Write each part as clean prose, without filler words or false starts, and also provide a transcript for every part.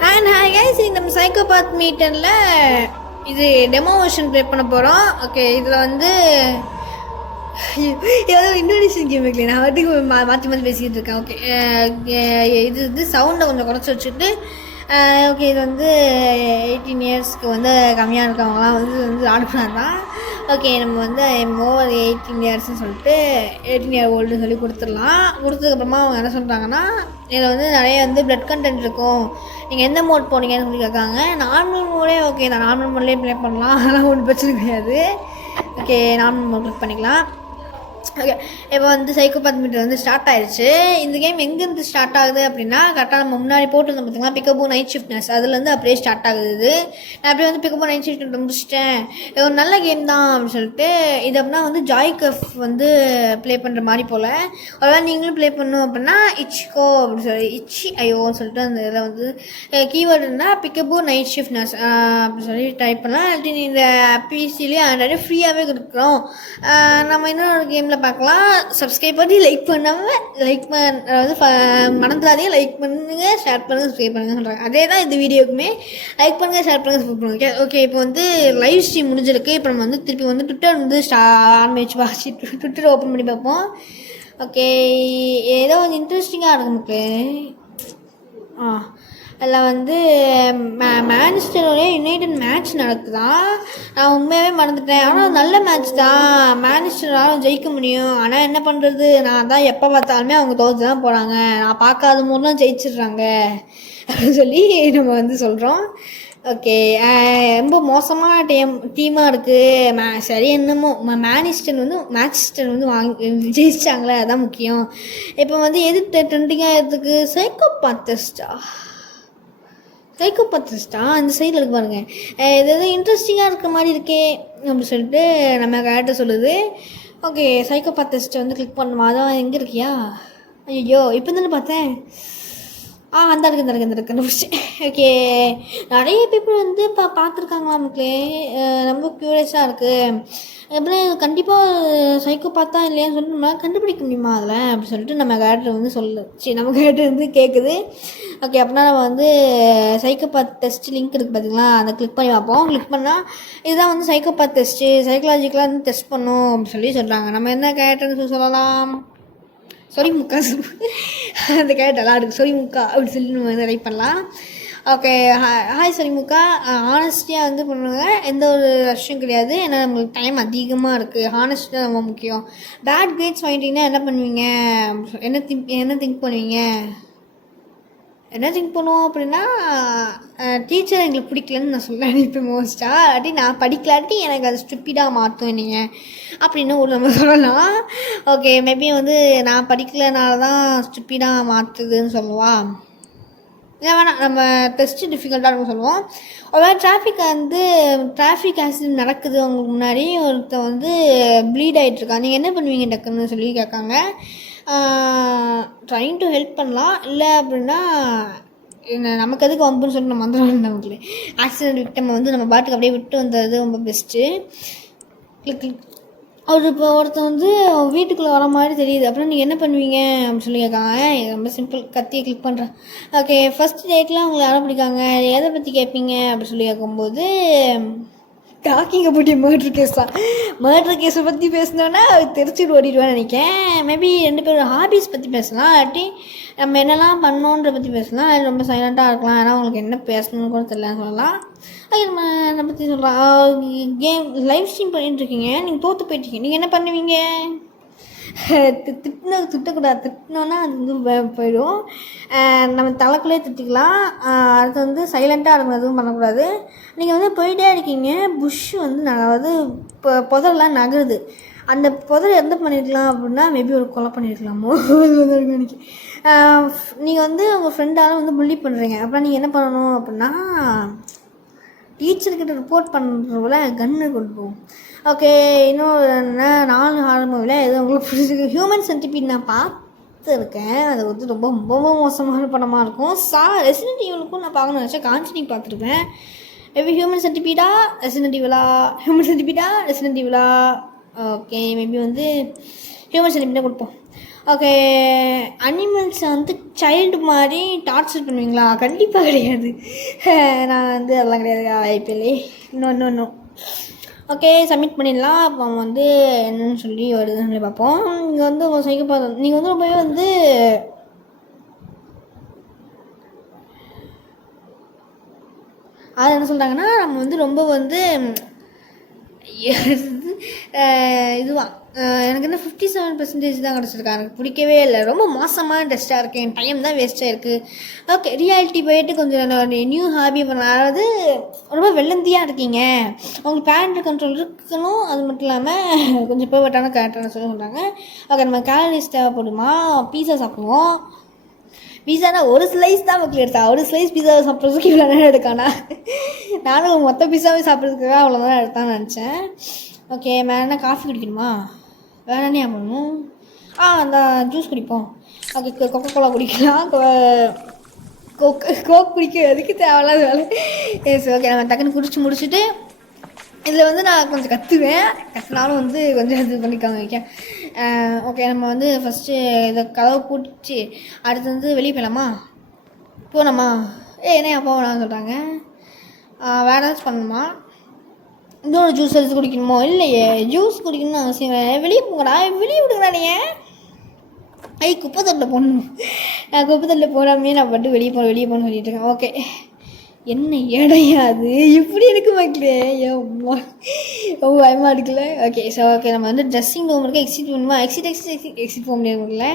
And hi guys, நம்ம psychopath மீட்டரில் இது டெமோ வெர்ஷன் ப்ளே பண்ண போகிறோம். ஓகே, இதில் வந்து ஏதோ இந்தோனேஷியன் கேம் வைக்கல, நான் வாட்டுக்கு மாற்றி மாற்றி பேசிக்கிட்டு இருக்கேன். ஓகே, இது சவுண்டை கொஞ்சம் குறைச்சி வச்சுட்டு ஓகே, இது வந்து 18 இயர்ஸ்க்கு வந்து கம்மியாக இருக்கவங்களாம் வந்து ஆடுனாங்க தான். ஓகே, நம்ம வந்து ஓவர் 18 இயர்ஸ்ன்னு சொல்லிட்டு 18 இயர் ஓல்டுன்னு சொல்லி கொடுத்ததுக்கப்புறமா அவங்க என்ன சொல்கிறாங்கன்னா, இதில் வந்து நிறைய வந்து பிளட் கண்டென்ட் இருக்கும், நீங்கள் எந்த மோட் போனீங்கன்னு சொல்லி கேட்காங்க. நார்மல் மோடே ஓகே தான், நார்மல் மோட்லேயே ப்ளே பண்ணலாம், அதெல்லாம் ஒன்றும் பிரச்சனை கிடையாது. ஓகே, நார்மல் மோட் கிளிக் பண்ணிக்கலாம். ஓகே, இப்போ வந்து சைக்கோபாத் மீட்டர் வந்து ஸ்டார்ட் ஆயிடுச்சு. இந்த கேம் எங்கேருந்து ஸ்டார்ட் ஆகுது அப்படின்னா, கரெக்டாக நம்ம முன்னாடி போட்டுருந்தோம் பார்த்தீங்கன்னா பிக்கபோ நைட் ஷிஃப்ட் நர்ஸ், அதுலேருந்து அப்படியே ஸ்டார்ட் ஆகுது. நான் அப்படியே வந்து பிக்கபோ நைட் ஷிஃப்ட் முடிச்சிட்டேன், ஒரு நல்ல கேம் தான் அப்படின்னு சொல்லிட்டு. இது அப்படின்னா வந்து ஜாய்கஃப் வந்து ப்ளே பண்ணுற மாதிரி போல். ஒருவேளை நீங்களும் ப்ளே பண்ணணும் அப்படின்னா இச்சிக்கோ அப்படின்னு சொல்லி ஐயோன்னு சொல்லிட்டு அந்த இதில் வந்து கீவேர்டு இருந்தால் பிக்கபோ நைட் ஷிஃப்ட் நர்ஸ் அப்படின்னு சொல்லி டைப் பண்ணலாம். இல்லாட்டி இந்த பிசிலேயே நிறைய ஃப்ரீயாகவே கொடுக்குறோம். நம்ம இன்னொரு கேமில் பார்க்கலாம். சப்ஸ்கிரைப் பண்ணி லைக் பண்ணாமல் அதாவது மறந்துடாதே, லைக் பண்ணுங்கள், ஷேர் பண்ணுங்கள், சப்ஸ்கிரைப் பண்ணுங்கள் சொல்கிறாங்க. அதே தான் இந்த வீடியோக்குமே லைக் பண்ணுங்கள், ஷேர் பண்ணுங்கள், சப்ஸ்கிரைப் பண்ணுங்கள். ஓகே, இப்போ வந்து லைவ் ஸ்ட்ரீம் முடிஞ்சிருக்கு. இப்போ நம்ம வந்து திருப்பி வந்து ட்விட்டர் வந்து ஆரம்பிச்சு ட்விட்டர் ஓப்பன் பண்ணி பார்ப்போம். ஓகே, ஏதோ கொஞ்சம் இன்ட்ரெஸ்டிங்காக இருக்கும் நமக்கு. அதில் வந்து மேன்செஸ்டரோட யுனைடெட் மேட்ச் நடக்குதான். நான் உண்மையாகவே மறந்துட்டேன், ஆனால் நல்ல மேட்ச் தான், மேன்செஸ்டரால் ஜெயிக்க முடியும். ஆனால் என்ன பண்ணுறது, நான் தான் எப்போ பார்த்தாலுமே அவங்க தோற்று தான் போகிறாங்க, நான் பார்க்காத போதுலாம் ஜெயிச்சிடுறாங்க அப்படின்னு சொல்லி நம்ம வந்து சொல்கிறோம். ஓகே, ரொம்ப மோசமான டீமாக இருக்குது. சரி, என்னமோ மேன்செஸ்டர் வந்து ஜெயிச்சிட்டாங்களே, அதான் முக்கியம். இப்போ வந்து எது ட்ரெண்டிங்காக இருக்கிறதுக்கு சைக்கோபாத்திஸ்டா அந்த சைடில் இருக்கு பாருங்க. இது எதுவும் இன்ட்ரெஸ்டிங்காக இருக்கிற மாதிரி இருக்கே அப்படின்னு சொல்லிட்டு நம்ம கேரக்டர் சொல்லுது. ஓகே, சைக்கோபாத்திஸ்ட்டை வந்து கிளிக் பண்ணுமா, அதான் எங்கே இருக்கியா? ஐயோ, இப்போ தானே பார்த்தேன். அந்த இருக்கு. ஓகே, நிறைய பீப்புள் வந்து பார்த்துருக்காங்க நமக்குலே, ரொம்ப க்யூரியஸாக இருக்குது. எப்படின்னா கண்டிப்பாக சைக்கோபாத்தா இல்லையான்னு சொல்லிட்டு நம்மளால் கண்டுபிடிக்க முடியுமா அதில் அப்படின்னு சொல்லிட்டு நம்ம கேரக்டர் வந்து நம்ம கேரக்டர் வந்து கேட்குது. ஓகே, அப்படின்னா நம்ம வந்து சைக்கோபாத் டெஸ்ட் லிங்க் இருக்குது பார்த்தீங்களா, அதை கிளிக் பண்ணி பார்ப்போம். கிளிக் பண்ணால் இதுதான் வந்து சைக்கோபாத் டெஸ்ட்டு, சைக்கலாஜிக்கலாக வந்து டெஸ்ட் பண்ணும் அப்படின்னு சொல்கிறாங்க. நம்ம என்ன கேரக்டர்னு சொல்லலாம், சொரிமுக்கா அந்த கேரக்டர் நல்லா இருக்குது, சொரிமுக்கா அப்படின்னு சொல்லி நம்ம வந்து ரைட் பண்ணலாம். ஓகே, ஹாய் சொரிமுக்கா, ஹானஸ்டியாக வந்து பண்ணுவாங்க, எந்த ஒரு ரஷ்யும் கிடையாது, ஏன்னா நம்மளுக்கு டைம் அதிகமாக இருக்குது, ஹானஸ்டியாக ரொம்ப முக்கியம். பேட் கிரேட்ஸ் வாங்கிட்டீங்கன்னா என்ன பண்ணுவீங்க, என்ன திங்க் பண்ணுவீங்க? என்ன திங்க் பண்ணுவோம் அப்படின்னா, டீச்சர் எங்களுக்கு பிடிக்கலன்னு நான் சொல்ல நினைப்பேன் மோஸ்ட்டாக. இல்லாட்டி நான் படிக்கலாட்டி எனக்கு அது ஸ்டூப்பிடாக மாற்றும் நீங்கள் அப்படின்னு ஒரு நம்ம சொல்லலாம். ஓகே, மேபி வந்து நான் படிக்கலனால தான் ஸ்டூப்பிடாக மாற்றுதுன்னு சொல்லுவா. இல்லை வேணாம், நம்ம டெஸ்ட்டு டிஃபிகல்ட்டாக இருக்கும் சொல்லுவோம். ஒருவேளை டிராஃபிக் ஆக்சிடென்ட் நடக்குது உங்களுக்கு முன்னாடி, ஒருத்தர் வந்து ப்ளீட் ஆகிட்டுருக்கா, நீங்கள் என்ன பண்ணுவீங்க டக்குன்னு சொல்லி கேட்காங்க. ட்ரைங் டு ஹெல்ப் பண்ணலாம், இல்லை அப்படின்னா நமக்கு எதுக்கு வம்புன்னு சொல்லி நம்ம வந்துடுவோம். நமக்கு ஆக்சிடென்ட் விக்டம் வந்து நம்ம பாட்டுக்கு அப்படியே விட்டு வந்தது ரொம்ப பெஸ்ட்டு. அவர் இப்போ ஒருத்தர் வந்து வீட்டுக்குள்ளே வர மாதிரி தெரியுது, அப்புறம் நீங்கள் என்ன பண்ணுவீங்க அப்படின்னு சொல்லி கேட்காங்க. ரொம்ப சிம்பிள், கத்தியை கிளிக் பண்ணுறேன். ஓகே, ஃபஸ்ட் டேட்டில் அவங்களை யாரை பிடிக்காங்க, எதை பற்றி கேட்பீங்க அப்படின்னு சொல்லி கேட்கும்போது டாக்கிங்கை பற்றி மர்டர் கேஸை பற்றி பேசினோன்னா தெரிச்சுட்டு ஓடிடுவேன்னு நினைக்கிறேன். மேபி 2 பேரும் ஹாபீஸ் பற்றி பேசலாம், இல்லாட்டி நம்ம என்னெல்லாம் பண்ணோன்ற பற்றி பேசலாம். அது ரொம்ப சைலண்ட்டாக இருக்கலாம், ஏன்னா அவங்களுக்கு என்ன பேசணும்னு கூட தெரியலன்னு சொல்லலாம். அது நம்ம பற்றி சொல்லலாம். கேம் லைவ் ஸ்ட்ரீம் பண்ணிட்டுருக்கீங்க, நீங்கள் தோற்று போயிட்டீங்க, நீங்கள் என்ன பண்ணுவீங்க? திட்டக்கூடாது, திட்டினோன்னா அது வந்து போயிடும். நம்ம தலைக்குள்ளே திட்டிக்கலாம். அது வந்து சைலண்ட்டாக இருக்கணும், எதுவும் பண்ணக்கூடாது. நீங்கள் வந்து போயிட்டே இருக்கீங்க, புஷ் வந்து அதாவது புதரெலாம் நகருது, அந்த புதர் எந்த பண்ணியிருக்கலாம் அப்படின்னா மேபி ஒரு கொலை பண்ணியிருக்கலாமோ எனக்கு. நீங்கள் வந்து உங்கள் ஃப்ரெண்டால் வந்து புள்ளி பண்ணுறீங்க, அப்புறம் நீங்கள் என்ன பண்ணணும் அப்படின்னா டீச்சர்கிட்ட ரிப்போர்ட் பண்ணுறதுல கன்று கொண்டு போகும். ஓகே, இன்னும் 4 ஹாரர் மூவியில் எது உங்களுக்கு பிடிச்சிருக்கு? ஹியூமன் சென்டிபீட் நான் பார்த்துருக்கேன், அது வந்து ரொம்ப ரொம்ப மோசமான படமாக இருக்கும். ரெசிடென்ட் ஈவலுக்கும் நான் பார்க்கணும்னு நினச்சேன், கான்ஜரிங் பார்த்துருப்பேன். மேபி ஹியூமன் சென்டிபீடா ரெசிடென்ட் ஈவலா. ஓகே, மேபி வந்து ஹியூமன் சென்டிபீடாக கொடுப்போம். ஓகே, அனிமல்ஸை வந்து சைல்டு மாதிரி டார்ச்சர் பண்ணுவீங்களா? கண்டிப்பாக கிடையாது. நான் வந்து அதெல்லாம் கிடையாது வாய்ப்பில்லை. இன்னும் ஓகே, சப்மிட் பண்ணிடலாம். அப்போ வந்து என்னன்னு சொல்லி வருதுன்னு சொல்லி பார்ப்போம். இங்கே வந்து உங்கள் சைக்கோ நீங்கள் வந்து ரொம்பவே வந்து அது என்ன சொல்கிறாங்கன்னா, நம்ம வந்து ரொம்ப வந்து இதுவா எனக்கு என்ன 57% தான் கிடச்சிருக்கா. எனக்கு பிடிக்கவே இல்லை. ரொம்ப மோசமான டெஸ்ட்டாக இருக்குது. என் டைம் தான் வேஸ்ட்டாக இருக்குது. ஓகே, ரியாலிட்டி போயிட்டு கொஞ்சம் நியூ ஹாபி பண்ண, அதாவது ரொம்ப வெள்ளந்தியாக இருக்கீங்க, உங்களுக்கு பேரண்ட் கண்ட்ரோல் இருக்கணும். அது மட்டும் இல்லாமல் கொஞ்சம் பெர்வெட்டான கேரக்டர்னு சொல்கிறாங்க. ஓகே, நம்ம கேலரிஸ் தேவைப்படுமா? பீஸா சாப்பிடுவோம். பீஸானா ஒரு ஸ்லைஸ் தான் மக்கள் எடுத்தா. ஒரு ஸ்லைஸ் பீஸாவை சாப்பிட்றதுக்கு இவ்வளோ நேரம் எடுக்கானா? நானும் மொத்த பீஸாவே சாப்பிட்றதுக்காக அவ்வளோதான் எடுத்தான்னு நினச்சேன். ஓகே, வேறு என்ன காஃபி குடிக்கணுமா? வேறு என்ன பண்ணணும்? அந்த ஜூஸ் குடிப்போம். ஓகே, கொக்கோ கோலா குடிக்கலாம். கோக் குடிக்க எதுக்கு தேவையில்லாத வேலை. எஸ், ஓகே, நம்ம டக்குன்னு குடிச்சு முடிச்சுட்டு இதில் வந்து நான் கொஞ்சம் கற்றுனாலும் வந்து கொஞ்சம் இது பண்ணிக்காங்க வைக்கேன். ஓகே, நம்ம வந்து ஃபஸ்ட்டு இதை கதவை பூட்டிச்சு அடுத்து வந்து வெளியே போகலாமா? என்னையா போகலான்னு சொல்கிறாங்க. வேறு ஏதாச்சும் பண்ணணுமா? இன்னொரு ஜூஸ் எடுத்து குடிக்கணுமோ? இல்லையே, ஜூஸ் குடிக்கணும்னு அவசியம். வெளியே போங்கடா, வெளியே விடுங்கடா. நீங்கள் குப்பை தட்டில் போடணும். நான் குப்பை தட்டில் போடாமே நான் பட்டு வெளியே போகணும்னு சொல்லிட்டு இருக்கேன். ஓகே, என்ன இடையாது இப்படி இருக்கு மக்களே. ரொம்ப பயமாக இருக்குல்ல. ஓகே, ஸோ ஓகே, நம்ம வந்து ட்ரெஸ்ஸிங் ரூம் இருக்குது. எக்ஸிட் பண்ணுமா? எக்ஸிட் போக முடியாதுல.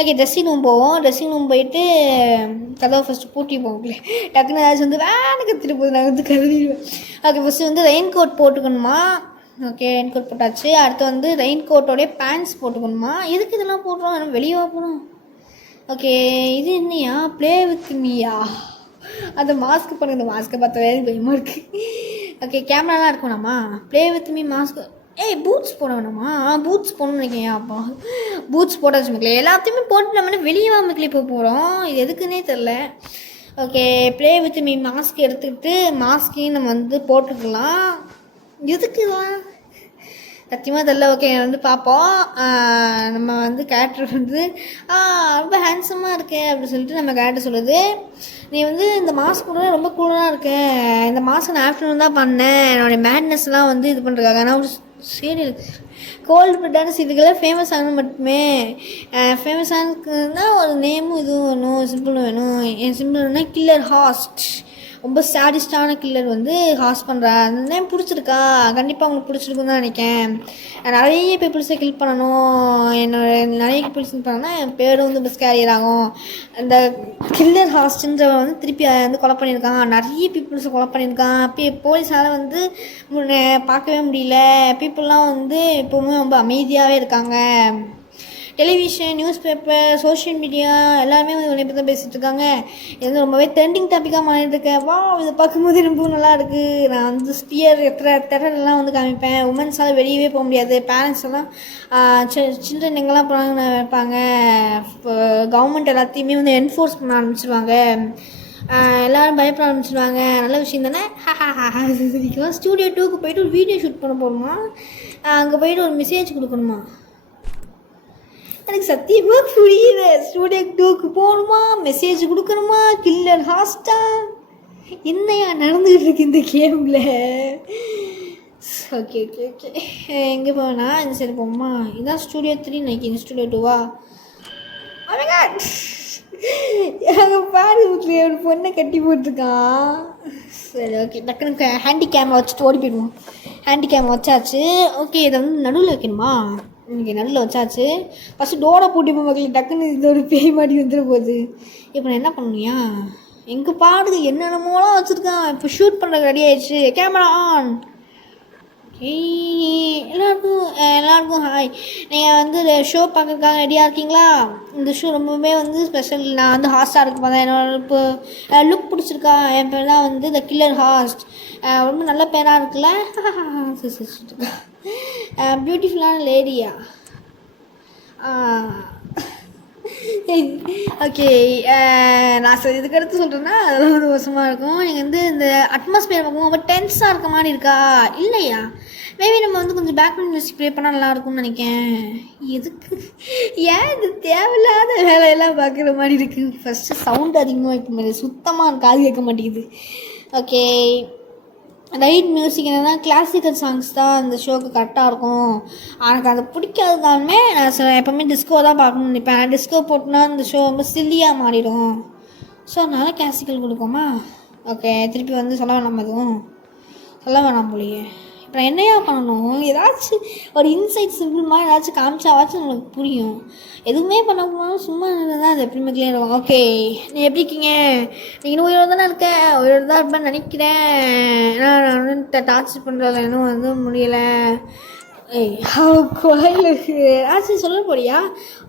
ஓகே, ட்ரெஸ்ஸிங் ரூம் போவோம். ட்ரெஸ்ஸிங் ரூம் போயிட்டு கதவை ஃபஸ்ட்டு பூட்டி போகல. டக்குன்னு ஏதாச்சும் வந்து வேணும் கற்றுட்டு போகுது. நான் வந்து கருதிடுவேன். ஓகே, ஃபஸ்ட்டு வந்து ரெயின் கோட் போட்டுக்கணுமா? ஓகே, ரெயின் கோட் போட்டாச்சு. அடுத்து வந்து ரெயின் கோட்டோடைய பேண்ட்ஸ் போட்டுக்கணுமா? எதுக்கு இதெல்லாம் போடுறோம்? வெளியே போகணும். ஓகே, இது என்னையா? ப்ளே வித் மீயா? அந்த மாஸ்க் பண்ணுங்க. இந்த மாஸ்க்கை பார்த்தாவே பயமாக இருக்குது. ஓகே, கேமராலாம் இருக்கணும்மா? Play with me mask. Boots போட வேணாமா? பூட்ஸ் போடணும்னு நினைக்கிறேன். அப்போ பூட்ஸ் போட்டாச்சு மக்களே. எல்லாத்தையுமே போட்டு நம்ம வெளியே மக்களே இப்போ போகிறோம். இது எதுக்குன்னே தெரில. Okay, play with me mask எடுத்துக்கிட்டு மாஸ்கையும் நம்ம வந்து போட்டுக்கலாம். எதுக்குதான் சத்தியமாக தெரில. ஓகே, வந்து பார்ப்போம். நம்ம வந்து கேரக்டர் வந்து ரொம்ப ஹேண்ட்ஸமாக இருக்கேன் அப்படின்னு சொல்லிட்டு நம்ம கேரக்டர் சொல்லுது. நீ வந்து இந்த மாஸ்க் கூட ரொம்ப கூலாக இருக்க. இந்த மாஸ்க் நான் ஆஃப்டர்நூன் தான் பண்ணேன். என்னுடைய மேட்னஸ்லாம் வந்து இது பண்ணுறதுக்காக. ஆனால் ஒரு சீரியல் கோல்டு பிளட்டான இதுக்கெல்லாம் ஃபேமஸ் ஆகணும். மட்டுமே ஃபேமஸ் ஆனதுக்குன்னா ஒரு நேமும் இதுவும் வேணும், சிம்பிளும் வேணும். என் சிம்பிள் வேணும்னா கில்லர் ஹாஸ்ட். ரொம்ப சேடிஸ்டான கில்லர் வந்து ஹாஸ்ட் பண்ணுறா. அந்த நேம் பிடிச்சிருக்கா? கண்டிப்பாக உங்களுக்கு பிடிச்சிருக்குன்னு தான் நினைக்கிறேன். நிறைய பீப்புள்ஸை கில் பண்ணணும். நிறைய பீப்புள்ஸ் கில் பண்ணோன்னா என் பேரும் வந்து பஸ் கேரியர் ஆகும். அந்த கில்லர் ஹாஸ்ட்ன்றவன் வந்து திருப்பி வந்து கொலை பண்ணியிருக்கான். நிறைய பீப்புள்ஸை கொலை பண்ணியிருக்கான். போலீஸால் வந்து பார்க்கவே முடியல. பீப்புளெலாம் வந்து எப்போவுமே ரொம்ப அமைதியாகவே இருக்காங்க. Television, news paper, social media எல்லாருமே வந்து உன்னை பற்றி தான் பேசிகிட்டு இருக்காங்க. இது வந்து ரொம்பவே ட்ரெண்டிங் டாப்பிக்காக மாறிட்டு இருக்கேன். இதை பார்க்கும்போது ரொம்ப நல்லா இருக்குது. நான் வந்து ஸ்பியர் டெரர்லாம் வந்து காமிப்பேன். உமன்ஸால் வெளியவே போக முடியாது. பேரண்ட்ஸ் எல்லாம் சில்ட்ரன் எங்கெல்லாம் போனாங்கன்னு வைப்பாங்க. கவர்மெண்ட் எல்லாத்தையுமே வந்து என்ஃபோர்ஸ் பண்ண ஆரம்பிச்சிருவாங்க. எல்லோரும் பயப்பட ஆரம்பிச்சிடுவாங்க. நல்ல விஷயம் தானே? ஸ்டூடியோ 2க்கு போயிட்டு ஒரு வீடியோ ஷூட் பண்ண போகணுமா? அங்கே போயிட்டு ஒரு மெசேஜ் கொடுக்கணுமா? எனக்கு சத்தியமாக புரியல. ஸ்டூடியோ 2க்கு போகணுமா? மெசேஜ் கொடுக்கணுமா? கில்லர் ஹாஸ்டா? என்னையா நடந்துகிட்டு இருக்கு இந்த கேமில்? ஓகே ஓகே ஓகே, எங்கே போவேன்னா இந்த சைடு போகுமா? இதுதான் ஸ்டூடியோ 3 நினைக்கி. இந்த ஸ்டூடியோ 2வா? எங்கள் பாரு வீட்டில் ஒரு பொண்ணை கட்டி போட்டிருக்கான். சரி, ஓகே, டக்குனு ஹேண்டி கேமை வச்சுட்டு ஓடி போயிடுவோம். ஹேண்டி கேமை வச்சாச்சு. ஓகே, இதை வந்து நடுவில் வைக்கணுமா? இங்கே நடுவில் வச்சாச்சு. ஃபஸ்ட்டு டோரை பூட்டிப்போம் மக்கள். டக்குன்னு இது ஒரு பேய் மாடி வந்துட போகுது. இப்போ நான் என்ன பண்ணணுயா? எங்கள் பாடுது என்னென்னமோலாம் வச்சுருக்கான். இப்போ ஷூட் பண்ணுறதுக்கு ரெடி ஆயிடுச்சு. Camera on. எல்லாருக்கும் ஹாய். நீங்கள் வந்து ஷோ பார்க்குறதுக்காக ரெடியாக இருக்கீங்களா? இந்த ஷோ ரொம்பவே வந்து ஸ்பெஷல். நான் வந்து ஹாஸ்டாருக்கு பார்த்தேன். என்னோட இப்போ லுக் பிடிச்சிருக்கா? என் பேர் தான் வந்து த கில்லர் ஹாஸ்ட். ரொம்ப நல்ல பேராக இருக்குல்ல? பியூட்டிஃபுல்லான லேடியா? ஓகே, நான் இதுக்கடுத்து சொல்கிறேன்னா அதெல்லாம் வந்து மோசமாக இருக்கும். நீங்கள் வந்து இந்த அட்மாஸ்பியர் பார்க்கும் ரொம்ப டென்ஸாக இருக்க மாதிரி இருக்கா? இல்லையா, மேபி நம்ம வந்து கொஞ்சம் பேக்ரவுண்ட் மியூசிக் ப்ளே பண்ணால் நல்லாயிருக்கும்னு நினைக்கிறேன். எதுக்கு ஏன் இது தேவையில்லாத வேலையெல்லாம் பார்க்குற மாதிரி இருக்குது. ஃபஸ்ட்டு சவுண்டு அதிகமாக வைக்க மாதிரி சுத்தமாக காது கேட்க மாட்டேங்குது. ஓகே, ரைட் மியூசிக் என்னென்னா கிளாசிக்கல் சாங்ஸ் தான் அந்த ஷோக்கு கரெக்டாக இருக்கும். எனக்கு அது பிடிக்காததாலுமே நான் எப்போவுமே டிஸ்கோ தான் பார்க்கணும்னு நினைப்பேன். நான் டிஸ்கோ போட்டுனா அந்த ஷோ ரொம்ப சில்லியாக மாறிடும். ஸோ அதனால் கிளாசிக்கல் கொடுப்போமா? ஓகே, திருப்பி வந்து சொல்ல வேணாம், எதுவும் சொல்ல வேணாம் போலியே. இப்போ நான் என்னையா பண்ணணும்? ஏதாச்சும் ஒரு இன்சைட் சிம்பிள் மாதிரி ஏதாச்சும் காமிச்சாவாச்சும் நம்மளுக்கு புரியும். எதுவுமே பண்ண போனாலும் சும்மா தான் அது எப்படியுமே கிளியர் ஆகும். ஓகே, நீ எப்படி இருக்கீங்க? நீ இன்னும் உயிரோடு தானே இருக்க? உயிரோடு தான் இருப்பேன்னு நினைக்கிறேன். நான் வந்து டார்ச்சர் பண்ணுறதுல இன்னும் வந்து முடியலை. கோயில் இருக்குது ஆச்சு சொல்ல போறியா?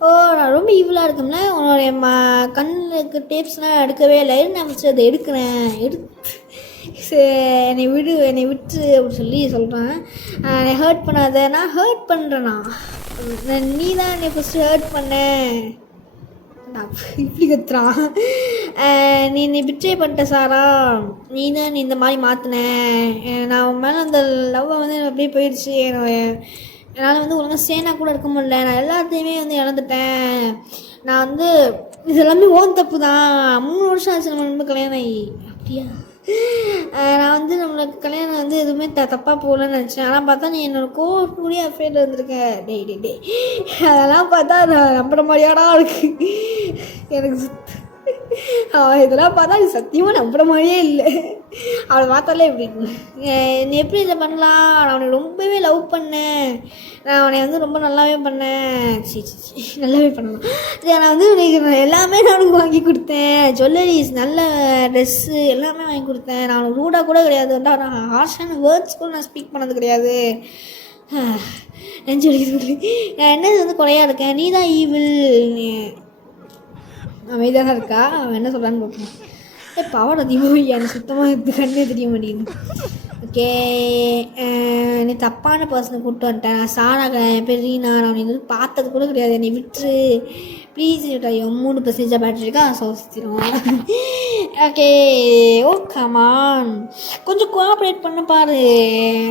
ஓ, நான் ரொம்ப ஈவலாக இருக்கோம்ல. உன்னுடைய கண்ணுக்கு டேப்ஸ்லாம் எடுக்கவே இல்லை. நான் அதை எடுக்கிறேன். என்னை விட்டு அப்படின்னு சொல்லி சொல்கிறேன். என்னை ஹர்ட் பண்ணாத. நான் ஹர்ட் பண்ணுறேண்ணா. நீ தான் என்னை ஃபஸ்ட்டு ஹர்ட் பண்ண. இப்படி கத்துறான். நீ பிட்ரே பண்ணிட்ட சாரா. நீ தான் நீ இந்த மாதிரி மாற்றின. நான் உன் மேலே அந்த லவ்வை வந்து அப்படியே போயிடுச்சு. என்னால் வந்து ஒழுங்காக சேனாக கூட இருக்க முடியல. நான் எல்லாத்தையுமே வந்து இழந்துட்டேன். நான் வந்து இது எல்லாமே ஓன் தப்பு தான். 3 வருஷம் ஆச்சு நம்ம ரொம்ப கல்யாணம் ஆகி. அப்படியா? நான் வந்து நம்மளுக்கு கல்யாணம் வந்து எதுவுமே தப்பாக போகலன்னு நினச்சேன். ஆனால் பார்த்தா நீ என்னோட கூடிய அஃபேரில் இருந்திருக்க. டே அதெல்லாம் பார்த்தா நான் நம்புற மாதிரியாடா இருக்கு எனக்கு. இதெல்லாம் பார்த்தா நீ சத்தியமாக நம்புற மாதிரியே இல்லை. அவளை பார்த்தாலே எப்படி நீ எப்படி இதை பண்ணலாம்? நான் அவனை ரொம்பவே லவ் பண்ணேன். நான் அவனை வந்து ரொம்ப நல்லாவே பண்ணேன். நல்லாவே பண்ணலாம். நான் வந்து உனக்கு எல்லாமே நான் உனக்கு வாங்கி கொடுத்தேன். ஜுவல்லரிஸ், நல்ல ட்ரெஸ்ஸு எல்லாமே வாங்கி கொடுத்தேன். நான் அவனுக்கு ரூடாக கூட கிடையாது. நான் ஹார்ஷான வேர்ட்ஸ் கூட நான் ஸ்பீக் பண்ணது கிடையாது. நெஞ்சு வலிக்குது. நான் என்னது வந்து குறையாக இருக்கேன். நீ தான் ஈவில். அமைதியாக இருக்கா? அவன் என்ன சொல்கிறான்னு பார்ப்போம். பவர் அதிகமாக எனக்கு சுத்தமாக கண்ணே தெரிய மாட்டேங்குது. ஓகே, நீ தப்பான பர்சனை கூப்பிட்டு வந்துட்டேன். நான் சாரா பெரிய நான் அவனை வந்து பார்த்தது கூட கிடையாது. என்னை விட்டு ப்ளீஸ் விட்டாயோ. 3% பேட்டரி இருக்கா? சுத்திரும். ஓகே, ஓ கமான், கொஞ்சம் கோஆப்ரேட் பண்ண பாரு.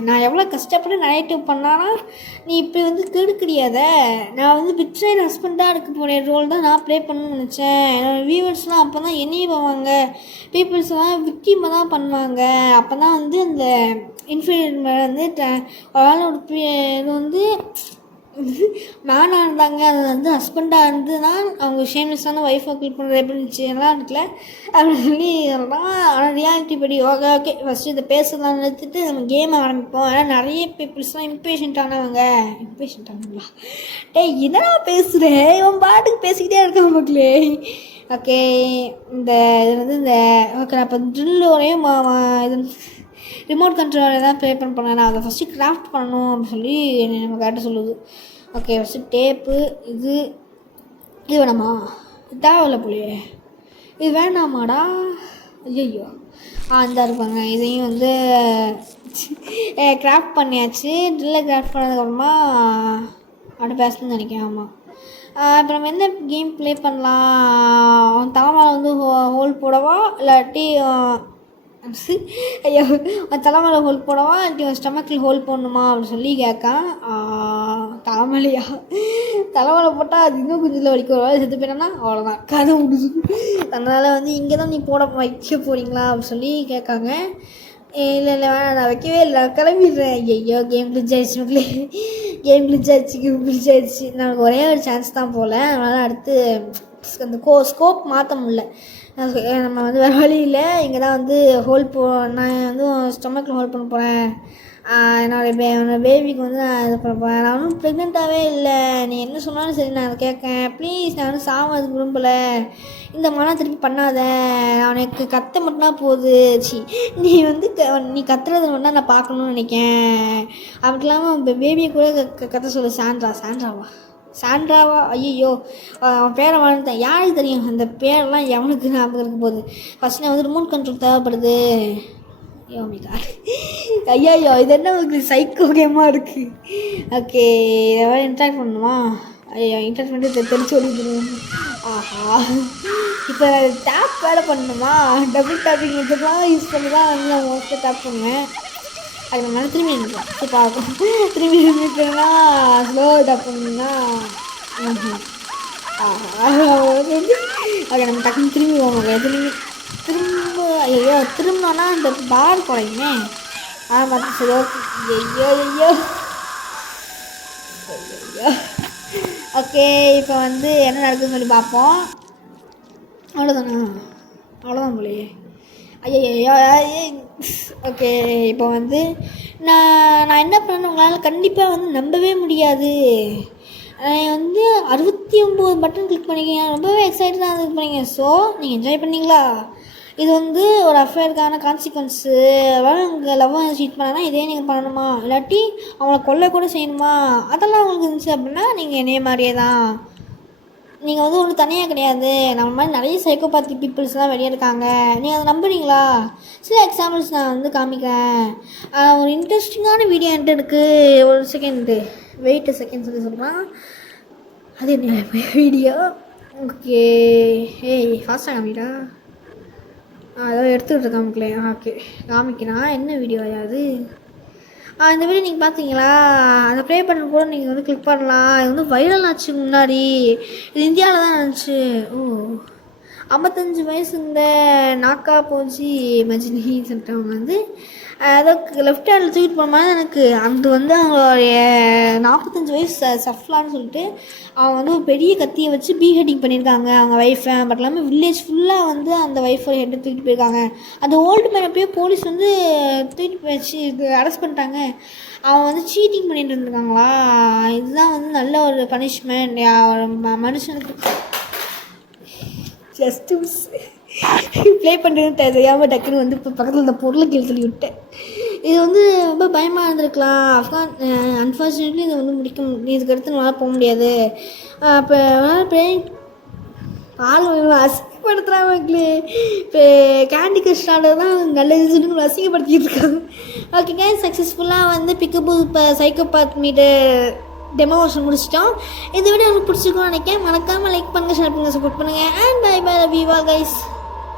நான் எவ்வளோ கஷ்டப்பட்டு நரேட்டிவ் பண்ணானா நீ இப்படி வந்து கெடுக்கிறியாத. நான் வந்து பிட்ரேட் ஹஸ்பண்டாக இருக்க போகிற ரோல் தான் நான் ப்ளே பண்ணணும்னு நினச்சேன். என்னோடய வியூவர்ஸ்லாம் அப்போ தான் என்னையே போவாங்க. பீப்புள்ஸ்லாம் விக்டிமை தான் பண்ணுவாங்க. அப்போ தான் வந்து அந்த இன்ஃபீரியர் வந்து ஒரு இது வந்து மேனாக இருந்தாங்க. அது வந்து ஹஸ்பண்டாக இருந்து தான் அவங்க ஷேம்லெஸ்ஸான ஒய்ஃபை கில் பண்ணுறது எப்படி இருந்துச்சு நல்லா இருக்குல்ல அப்படின்னு சொல்லி சொல்கிறான். ஆனால் ரியாலிட்டி படி ஓகே ஃபஸ்ட்டு இதை பேசலாம் நிறுத்திட்டு நம்ம கேமை ஆரம்பிப்போம். ஏன்னா நிறைய பீப்புள்ஸ்லாம் இம்பேஷண்ட் ஆனவங்களா? என்னடா பேசுகிறேன்? இவன் பாட்டுக்கு பேசிக்கிட்டே இருக்க மக்களே. ஓகே, இந்த இது வந்து இந்த ஓகே நான் இப்போ ட்ரில்லோடையும் இது ரிமோட் கண்ட்ரோலரை தான் ப்ளே பண்ண போனேன். நான் அதை ஃபஸ்ட்டு கிராஃப்ட் பண்ணணும் அப்படின்னு சொல்லி நம்ம கேட்ட சொல்லுது. ஓகே, ஃபஸ்ட்டு டேப்பு இது வேணாமா? தேவையில்ல போலியே. இது வேணாமாடா? ஐயோ இந்த இருப்பாங்க. இதையும் வந்து கிராஃப்ட் பண்ணியாச்சு. ட்ரில்லை கிராஃப்ட் பண்ணதுக்கப்புறமா அப்படி பேசணும்னு நினைக்கிறேன். ஆமாம், இப்போ நம்ம எந்த கேம் ப்ளே பண்ணலாம்? தலைமையில் வந்து ஹோல் போடவா இல்லாட்டி ஐயோ தலைமையில் ஹோல் போடவா இல்லாட்டி ஸ்டமக்கில் ஹோல் போடணுமா அப்படின்னு சொல்லி கேட்கான். தலைமையிலையா? தலைமையில போட்டால் அது இன்னும் கொஞ்சம் வலிக்கும். ஒரு வேலை செத்து போயிட்டோன்னா அவ்வளோதான், கதை முடிஞ்சு. அதனால் வந்து இங்கே தான் நீ வைக்க போகிறீங்களா அப்படின்னு சொல்லி கேட்காங்க. இல்லை வேணாம், நான் வைக்கவே இல்லை, கிளம்பிடுறேன். ஐயோ கேம் கிளிச் ஆயிடுச்சு மக்களே. கேம் கிளிச் ஆயிடுச்சு. நமக்கு ஒரே ஒரு சான்ஸ் தான் போல். அதனால் அடுத்து அந்த ஸ்கோப் மாற்ற முடியல. நம்ம வந்து வேறு வழி இல்லை. இங்கே தான் வந்து நான் வந்து ஸ்டொமக்கில் ஹோல்ட் பண்ண போகிறேன். என்னோடய பேபிக்கு வந்து நான் இது பண்ண போகிறேன். நான் ஒன்றும் ப்ரெக்னெண்ட்டாகவே இல்லை. நீ என்ன சொன்னாலும் சரி நான் அதை கேட்கேன். ப்ளீஸ், நான் வந்து சாவது விரும்பலை. இந்த மாதிரிலாம் திருப்பி பண்ணாத. அவனுக்கு கத்த மட்டும்தான் போகுது. நீ வந்து நீ கத்துறது மட்டும் நான் பார்க்கணுன்னு நினைக்கேன். அப்படி இல்லாமல் பேபியை கூட கத்த சொல்லு. சாண்ட்ராவா? ஐயோ அவன் பேரை வாழ்ந்தேன். யாருக்கு தெரியும் அந்த பேரெல்லாம்? எவனுக்கு ஞாபகம் இருக்க போகுது? ஃபஸ்ட் நான் வந்து ரிமோட் கண்ட்ரோல் தேவைப்படுது. ஐயோ இது என்ன உங்களுக்கு சைக்கோ கேமாக இருக்குது. ஓகே, இதை வேறு இன்ட்ராக்ட் பண்ணணுமா? ஐயோ இன்ட்ராக்ட் பண்ணிட்டு தெரிச்சு ஓடிக்கணும். ஆஹா, இப்போ டேப் வேலை பண்ணணுமா? டபுள் டேப்பிங் இதுக்கெல்லாம் யூஸ் பண்ணி தான் வந்து நான் மோஸ்ட்டாக டேப் பண்ணுவேன். அது நம்ம திரும்பி நிற்கலாம் சூப்பராக இருக்கும். திரும்பி நிற்கிறோன்னா ஸ்லோ டப்புன்னா ஓகே நம்ம டக்குன்னு திரும்பி போவோம். திரும்ப ஐயோ திரும்பினோன்னா அந்த பார் குறையுமே. பார்த்து சரி ஓகே. ஐயோ ஐயோ ஐயோ ஓகே இப்போ வந்து என்ன நடக்குதுன்னு சொல்லி பார்ப்போம். அவ்வளோதானா? அவ்வளோதான் போலையே. ஐயோ ஓகே இப்போ வந்து நான் என்ன பண்ணேன் உங்களால் கண்டிப்பாக வந்து நம்பவே முடியாது. வந்து 69 பட்டன் கிளிக் பண்ணிக்கீங்க. ரொம்பவே எக்ஸைட்டடாக இது பண்ணிங்க. ஸோ நீங்கள் என்ஜாய் பண்ணிங்களா? இது வந்து ஒரு அஃபேருக்கான கான்சிக்வன்ஸு. உங்கள் லவ்வை சீட் பண்ணனா இதே நீங்கள் பண்ணணுமா, இல்லாட்டி அவங்கள கொல்ல கூட செய்யணுமா, அதெல்லாம் உங்களுக்கு இருந்துச்சு அப்படின்னா நீங்கள் என்னைய மாதிரியே தான். நீங்கள் வந்து ஒன்றும் தனியாக கிடையாது. நம்ம மாதிரி நிறைய சைக்கோபாத்தி பீப்புள்ஸ்லாம் வெளியே இருக்காங்க. நீங்கள் அதை நம்புறீங்களா? சில எக்ஸாம்பிள்ஸ் நான் வந்து காமிக்கிறேன். ஒரு இன்ட்ரெஸ்டிங்கான வீடியோ என்கிட்ட இருக்குது. ஒரு செகண்டு வெயிட் செகண்ட் சொல்கிறான். அது என்ன வீடியோ? ஓகே ஏய் ஃபாஸ்ட்டாக காமிடா. ஏதோ எடுத்துக்கிட்டு காமிக்கல. ஓகே காமிக்கிறான். என்ன வீடியோ அது? இந்த வீடியோ நீங்கள் பார்த்தீங்களா? அதை ப்ளே பண்ண கூட நீங்கள் வந்து கிளிக் பண்ணலாம். இது வந்து வைரல் ஆச்சு முன்னாடி. இது இந்தியாவில் தான் இருந்துச்சு. 55 வயசு இந்த நாக்கா போச்சு மஜினி சொல்லிட்டவங்க வந்து ஏதோ லெஃப்ட் ஹேண்டில் தூக்கிட்டு போன மாதிரி எனக்கு அது வந்து அவங்களுடைய 45 வயசு சஃப்லான்னு சொல்லிட்டு அவங்க வந்து ஒரு பெரிய கத்தியை வச்சு பீஹெட்டிங் பண்ணியிருக்காங்க அவங்க ஒய்ஃபை. பட் இல்லாமல் வில்லேஜ் ஃபுல்லாக வந்து அந்த ஒய்ஃபை ஹெட்டை தூக்கிட்டு போயிருக்காங்க. அந்த ஓல்டு மேனை போய் போலீஸ் வந்து தூக்கிட்டு வச்சு இது அரெஸ்ட் பண்ணிட்டாங்க. அவன் வந்து சீட்டிங் பண்ணிட்டு இருந்திருக்காங்களா. இதுதான் வந்து நல்ல ஒரு பனிஷ்மெண்ட் ஒரு மனுஷனுக்கு. ஜஸ்ட்டு ப்ளே பண்ணுறதுன்னு தெரியாமல் டக்குன்னு வந்து இப்போ பக்கத்தில் இந்த பொருளை கீழே சொல்லி விட்டேன். இது வந்து ரொம்ப பயமாக இருந்திருக்கலாம். அன்ஃபார்ச்சுனேட்லி இதை வந்து இதுக்கடுத்து நம்மளால் போக முடியாது. இப்போ அசிங்கப்படுத்துகிறாங்க மக்களே. இப்போ கேண்டி கிரஷ் ஆர்டர் தான் நல்ல இதுன்னு அசிங்கப்படுத்திட்டு இருக்காங்க. ஓகே சக்ஸஸ்ஃபுல்லாக வந்து பிக்கபு இப்போ சைக்கோபாத் மீட்டு டெமோ வருஷன் முடிச்சிட்டோம். இந்த வீடியோ உங்களுக்கு பிடிச்சிருக்கும்னு நினைக்கிறேன். மறக்காமல் லைக் பண்ணுங்கள், ஷேர் பண்ணுங்கள், சப்போர்ட் பண்ணுங்கள். And bye bye love you all guys.